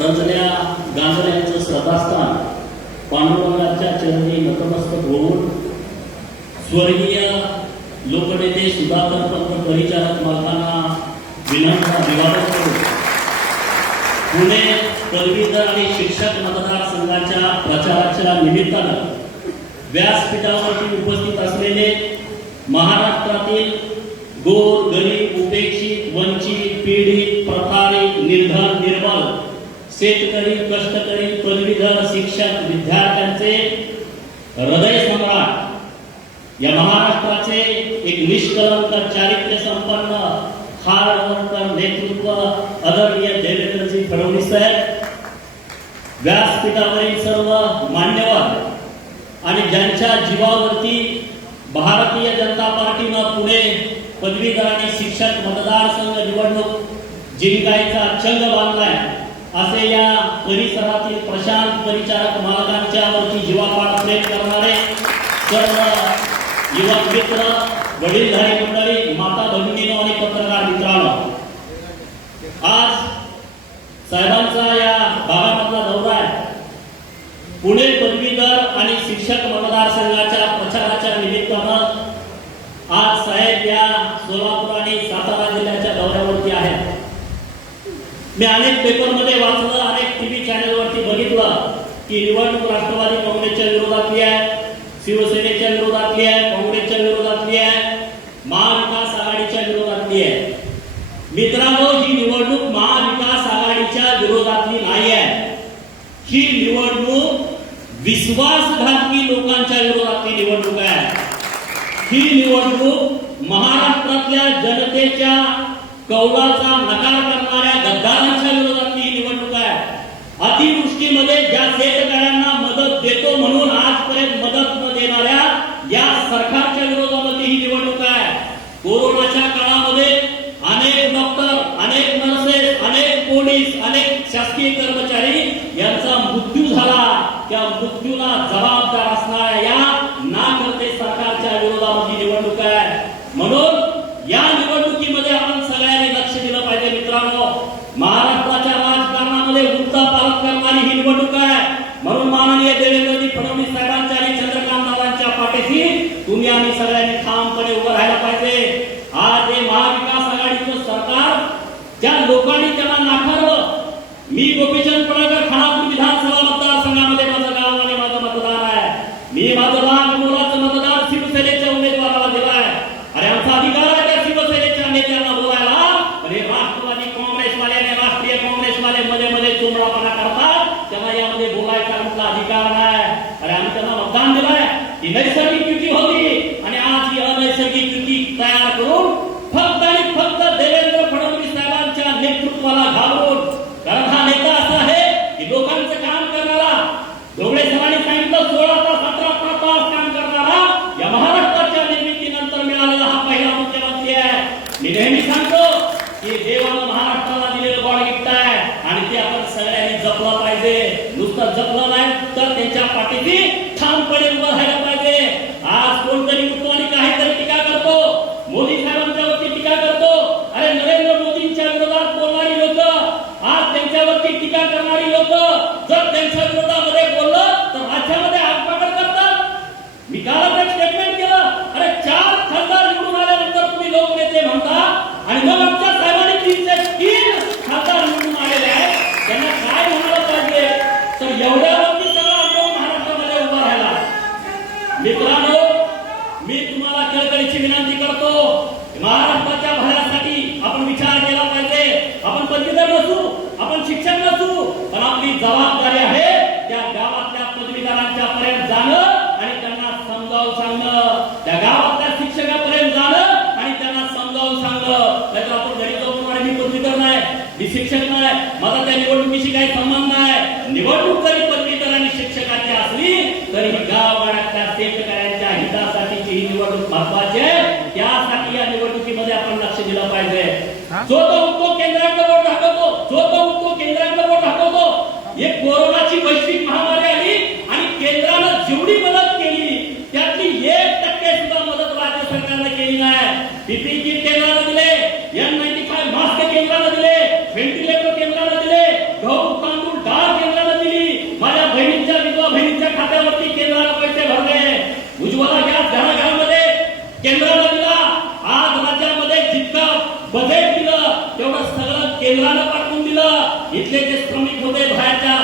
रंजल्या गांजर यांचं श्रद्धास्थान पांडुरंगाच्या चरणी नतमस्तक होऊन स्वर्गीय लोकनेते सुधाकर पंत परिचारक मालकांना विनम्र अभिवादन करू पुणे पदवीधर आणि शिक्षक मतदारसंघाच्या प्रचाराच्या निमित्तानं व्यासपीठावरती उपस्थित असलेले महाराष्ट्रातील गोर गरीब उपेक्षित वंचित पीडित प्रथारित निर्धन निर्बल शेतकरी कष्टकरी पदवीधर शिक्षक विद्यार्थ्यांचे हृदय सम्राट. या महाराष्ट्राचे एक निष्कलंक चारित्र्य संपन्न हार्डवर्कर नेतृत्व आदरणीय देवेंद्रजी फडणवीस साहेब व्यासपीठावरील सर्व मान्यवर आणि ज्यांच्या जीवावरती भारतीय जनता पार्टीनं पुणे पदवीधर आणि शिक्षक मतदारसंघ निवडणूक जिंकायचा चंग बांधलाय असे या परिसरातील प्रशांत परिचारक मालकांच्या वरती जीवापाड प्रेम करणारे सर्व युवक मित्र वडीलधारी मंडळ निवडणूक राष्ट्रवादी काँग्रेसच्या विरोधातली आहे शिवसेनेच्या विरोधातली आहे काँग्रेसच्या विरोधातली आहे महाविकास आघाडीच्या विरोधातली आहे मित्रांनो ही निवडणूक महाविकास आघाडीच्या विरोधातली नाही आहे, ही निवडणूक विश्वासघातकी लोकांच्या विरोधातली निवडणूक आहे. ही निवडणूक महाराष्ट्रातल्या जनतेच्या कौलाचा नकार करणाऱ्या गद्दारांच्या विरोधातली अतिवृष्टीमध्ये ज्या शेतकऱ्यांना मदत देतो म्हणून आजपर्यंत मदत न देणाऱ्या या सरकारच्या विरोधामध्ये ही निवडणूक आहे कोरोनाच्या काळामध्ये अनेक डॉक्टर अनेक नर्सेस अनेक पोलीस अनेक शासकीय कर्मचारी यांचा मृत्यू झाला त्या मृत्यूला जबाबदार असणाऱ्या या ना करते सरकारच्या विरोधामध्ये निवडणूक आहे म्हणून या निवडणुकीमध्ये आपण सगळ्यांनी लक्ष दिलं पाहिजे मित्रांनो महाराष्ट्राच्या राजकारणामध्ये मुद्दा पालन करणारी ही निवडणूक आहे म्हणून माननीय देवेंद्रजी फडणवीस साहेबांच्या आणि चंद्रकांत दादांच्या पाठीशी तुम्ही आम्ही सगळ्यांनी ठामपणे उभं राहायला पाहिजे आज हे महाविकास आघाडीचं सरकार ज्या लोकांनी त्याला नाकारलं मी गोपीचंद पडळकर खानापूर विधानसभा मतदारसंघामध्ये माझं गाव आणि माझं मतदान आहे. मी माझं लहान मुलाचं मतदार शिवसेनेच्या उमेदवाराला दिलाय. अरे आमचा अधिकार आहे त्या शिवसेनेच्या नेत्यांना बोलायला. अरे राष्ट्रवादी काँग्रेसवाले आणि राष्ट्रीय काँग्रेसवाले मध्ये मध्ये चोमडापणा करतात. त्यांना यामध्ये बोलायचा कुठला अधिकार नाही. अरे आम्ही त्यांना मतदान दिलाय. ही नैसर्गिक युती होती आणि आज ही अनैसर्गिक युती तयार करून फक्त आणि फक्त देवेंद्र फडणवीस साहेबांच्या नेतृत्वाला घालून कारण हा नेता असा आहे की लोकांचं काम करणारा ढोबळे सरांनी सांगितलं सोळा तास सतरा अठरा तास काम करणारा या महाराष्ट्राच्या निर्मितीनंतर मिळालेला हा पहिला मुख्यमंत्री आहे मी नेहमी सांगतो की देवानं महाराष्ट्राला दिलेलं गॉड गिफ्ट आहे आणि ते आपण सगळ्यांनी जपलं पाहिजे नुसतं जपलं नाही तर त्यांच्या पाठीची ठामपणे उभं राहायला पाहिजे आज कोणतरी उठतो आणि काहीतरी टीका करतो मोदी साहेबांच्यावरती टीका करतो अरे नरेंद्र मोदींच्या विरोधात बोलणारी लोक आज त्यांच्यावरती टीका करणारी लोक जर त्यांच्या विरोधामध्ये बोललं तर राज्यामध्ये आगपाकड करतात मी कालच एक स्टेटमेंट केलं अरे चार खासदार निवडून आल्यानंतर तुम्ही लोकनेते म्हणता आणि मग आमच्या साहेबांनी तीनशे तीन खासदार निवडून आलेले आहेत त्यांना काय म्हणायला पाहिजे तर एवढ्यावरती सगळं अनुभव महाराष्ट्रामध्ये उभा राहिला मित्रांनो मी तुम्हाला कळकळीची विनंती करतो महाराष्ट्राच्या भल्यासाठी आपण विचार केला पाहिजे आपण पदवीधर नसू आपण शिक्षक नसू पण आपली जबाबदारी आहे त्या गावातल्या पदवीधरांच्या पर्यंत जाणं आणि त्यांना समजावून सांगणं त्या गावातल्या शिक्षकापर्यंत जाणं आणि त्यांना समजावून सांगणं नाहीतर आपण घरी जाऊन अरे मी पदवीधर नाही मी शिक्षक नाही माझा त्या निवडणुकीशी काही संबंध नाही निवडणूक जरी पदवीधर आणि शिक्षकाची असली तरी गावगाड्यातल्या शेतकऱ्यांच्या हितासाठीची ही निवडणूक महत्वाची आहे. त्यासाठी या निवडणुकीमध्ये आपण लक्ष दिलं पाहिजे. जो तो खात्यावरती केंद्राला पैसे भरले उज्ज्वला गॅस घराघरामध्ये केंद्राला दिला आज राज्यामध्ये जितका बजेट दिलं तेवढं सगळं केंद्राला पाठवून दिलं. इथले जे श्रमिक होते बाहेरच्या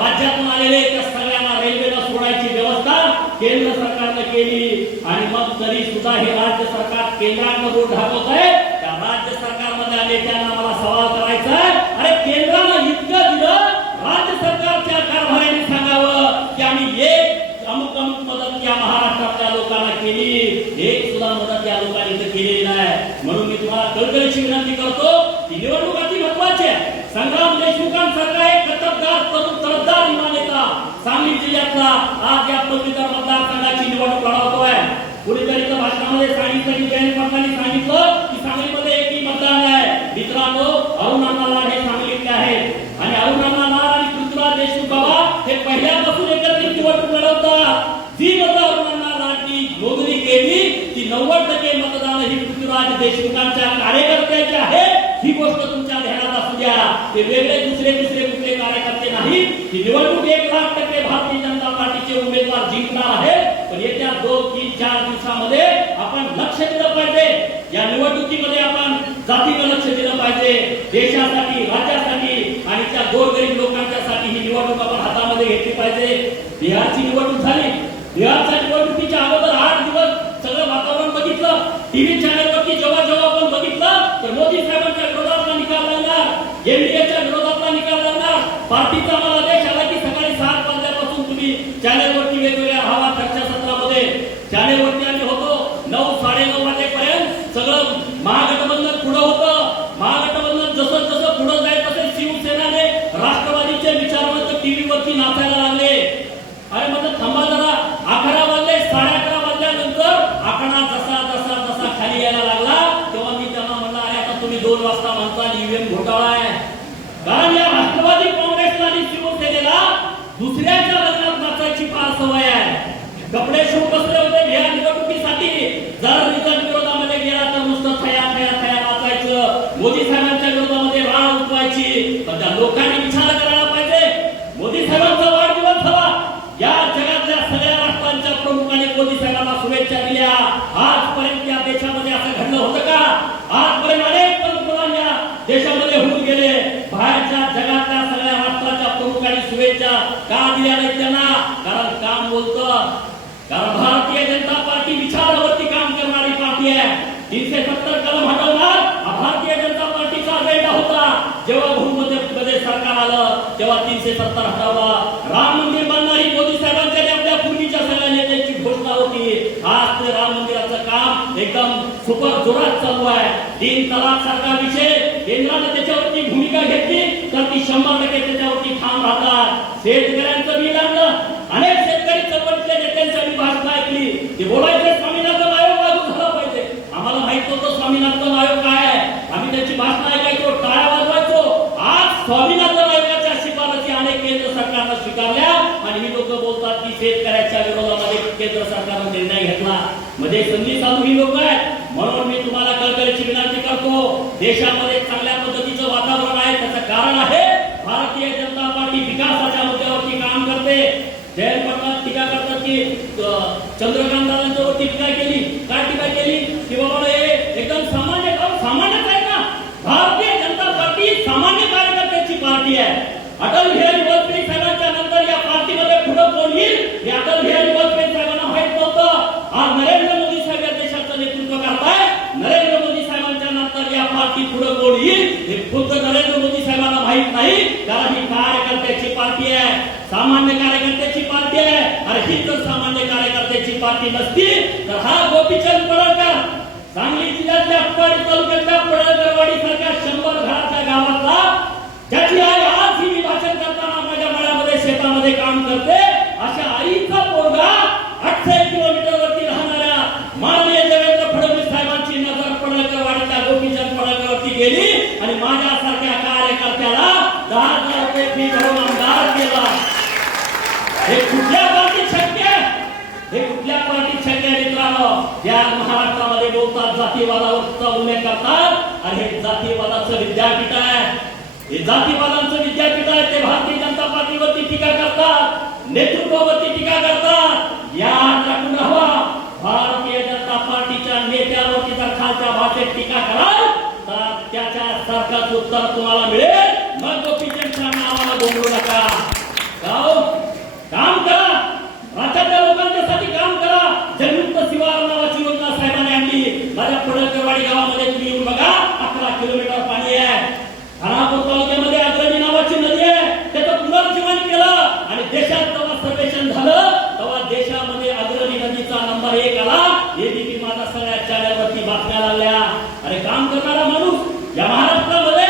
राज्यातून आलेले त्या सगळ्यांना रेल्वेला सोडायची व्यवस्था केंद्र सरकारनं केली. आणि मग तरी सुद्धा हे राज्य सरकार केंद्रांमधून ढाकवत आहे त्या राज्य सरकारमध्ये आले त्यांना मला सवाल करायचा आज या पदवीधर मतदारसंघाची निवडणूक लढवतोय. कुणीतरी तर भाषणामध्ये सांगितलं की जयंत पाटलांनी सांगितलं की सांगलीमध्ये एकही मतदान आहे मित्रांनो अरुण अण्णा हे सांगलीतले आहे आणि अरुण अण्णा आणि पृथ्वीराज देशमुख बाबा हे पहिल्यापासून एकत्रित निवडणूक लढवतात. जी मतं अरुण अण्णा नोंदणी केली ती नव्वद टक्के मतदान ही पृथ्वीराज देशमुखांच्या कार्यकर्त्याची आहे. ही गोष्ट तुमच्या ध्यानात असू द्या. ते वेगळे दुसरे दुसरे कुठले कार्यकर्ते नाही ही निवडणूक एक लाख टक्के भारतीय पार्टीचे उमेदवार जिंकणार आहे पण येत्या दोन तीन चार दिवसामध्ये आपण लक्ष दिलं पाहिजे. या निवडणुकीमध्ये आपण जातीनं लक्ष दिलं पाहिजे. देशासाठी राज्यासाठी आणि त्या गोरगरीब लोकांच्यासाठी ही निवडणूक आपण हातामध्ये घेतली पाहिजे. बिहारची निवडणूक झाली. बिहारच्या निवडणुकीच्या अगोदर आठ दिवस सगळं वातावरण बघितलं. TV channel na tela na शुभेच्छा का दिल्या नाहीत त्यांना? कारण काम बोलतं. कारण भारतीय जनता पार्टी विचारावरती काम करणारी पार्टी आहे. तीनशे सत्तर कलम हटवणार हा भारतीय जनता पार्टीचा अजेंडा होता. जेव्हा भूमध्ये प्रदेश सरकार आलं तेव्हा तीनशे सत्तर हटवला राम मंदिर एकदम सुपर जोरात चालू आहे. तीन तलाक सारखा विषय केंद्राने त्याच्यावरती भूमिका घेतली तर ती शंभर टक्के त्याच्यावरती ठाम राहतात. शेतकऱ्यांचं मी लागलं. अनेक शेतकरी चळवळीतल्या नेत्यांची आम्ही भाषा ऐकली. ते बोलायचे स्वामीनाथन आयोग लागू झाला पाहिजे. आम्हाला माहीत होतं स्वामीनाथन आयोग काय आहे. आम्ही त्याची भाषा ऐकायचो टाळ्या वाजवायचो. आज स्वामीनाथन आयोगाच्या शिफारसी अनेक केंद्र सरकारनं स्वीकारल्या. आणि ही लोक बोलतात की शेतकऱ्याच्या विरोधामध्ये केंद्र सरकार संधी साधू ही लोक आहेत. म्हणून मी तुम्हाला कळकळीची विनंती करतो देशामध्ये चांगल्या पद्धतीचं वातावरण आहे त्याचं कारण आहे भारतीय जनता पार्टी विकासाच्या मुद्द्यावरती काम करते. जयंत पाटला टीका करतात की अं, चंद्रकांत टीका केली. सामान्य कार्यकर्त्याची पार्टी आहे. अरे ही जर सामान्य कार्यकर्त्याची पार्टी नसती तर हा गोपीचंद पडळकर सांगली जिल्ह्यातल्या अटवाडी तालुक्यातल्या पडळकरवाडी सारख्या शंभर घराच्या गावातला ज्याची आई आज ही मी भाषण करताना माझ्या मळ्यामध्ये शेतामध्ये काम करते अशा आईचा पोरगा आठशे किलोमीटर वरती राहणाऱ्या माननीय देवेंद्र फडणवीस साहेबांची नजर पडळकरवाडीच्या गोपीचंद पडळकरवरती गेली आणि माझ्यासारख्या कार्यकर्त्याला दहा हजार रुपये फी भरून जातीवादावरचा उल्लेख करतात. आणि हे जातीवादाचं विद्यापीठ आहे. हे जातीवादाचं विद्यापीठ आहे ते भारतीय जनता पार्टीवरती टीका करतात. नेतृत्वावरती टीका करतात. या टाकून राहावा भारतीय जनता पार्टीच्या नेत्यावरती जर खालच्या भाषेत टीका कराल तर त्याच्या सरकारचं उत्तर तुम्हाला मिळेल मग गोपीचंद नका बोलू नका गाव काम करा राज्यातल्या लोकांच्यासाठी काम करा जयमुक्त शिवार नावाची योजना साहेबांनी आणली माझ्या पडकरवाडी गावामध्ये तुम्ही येऊन बघा अकरा किलोमीटर पाणी आहे खानापूर तालुक्यामध्ये अग्रणी नावाची नदी आहे त्याचं पुनर्जीवन केलं आणि देशात जेव्हा सर्वेक्षण झालं तेव्हा देशामध्ये अग्रणी नदीचा नंबर एक आला. एबीपी माझा सगळ्या चॅनलवरती बातम्या लागल्या. अरे काम करणारा माणूस या महाराष्ट्रामध्ये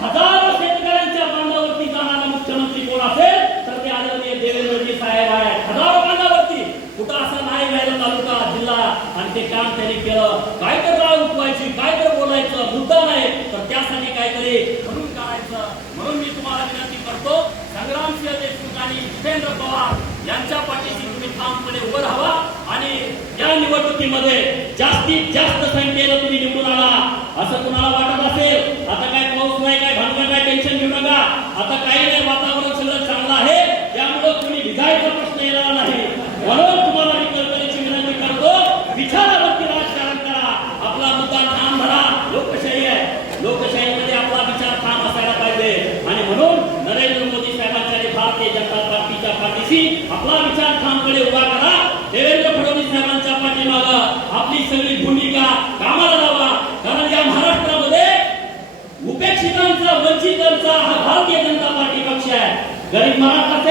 हजारो शेतकऱ्यांच्या बांधावरती जाणारा मुख्यमंत्री कोण असेल तर ते आदरणीय देवेंद्रजी साहेब आहे हजारो बांधावरती. कुठं असं नाही व्हायला तालुका जिल्हा. आणि ते काम त्यांनी केलं. काय तर राळ उठवायची काय तर बोलायचं मुद्दा नाही. तर त्यासाठी काहीतरी करून काढायचं म्हणून मी तुम्हाला विनंती करतो संग्रामसिंह देशमुख आणि जितेंद्र पवार यांच्या पाठीशी तुम्ही ठामपणे उभं राहावा आणि या निवडणुकीमध्ये जास्तीत जास्त संख्येनं तुम्ही निवडून आला. असं तुम्हाला वाटत असेल? आता काय पाऊस नाही काय भांडवल काय टेन्शन घेऊ नका. आता काही नाही वातावरण सगळं चांगलं आहे त्यामुळं तुम्ही भिजायचा प्रश्न येणार नाही म्हणून तुम्हाला मी कल्पनेची विनंती करतो विचारावरती राजकारण करा आपला मुद्दा ठाम धरा लोकशाही आहे लोकशाहीमध्ये आपला विचार ठाम असायला पाहिजे आणि म्हणून नरेंद्र मोदी साहेबांच्या आणि भारतीय जनता पार्टीच्या पाठीशी आपला विचार ठामपणे उभा करा देवेंद्र फडणवीस साहेबांच्या पाठीमागं आपली सगळी भूमिका कामाला लावा कारण या महाराष्ट्रामध्ये उपेक्षितांचा वंचितांचा हा भारतीय जनता पार्टी पक्ष आहे गरीब मराठा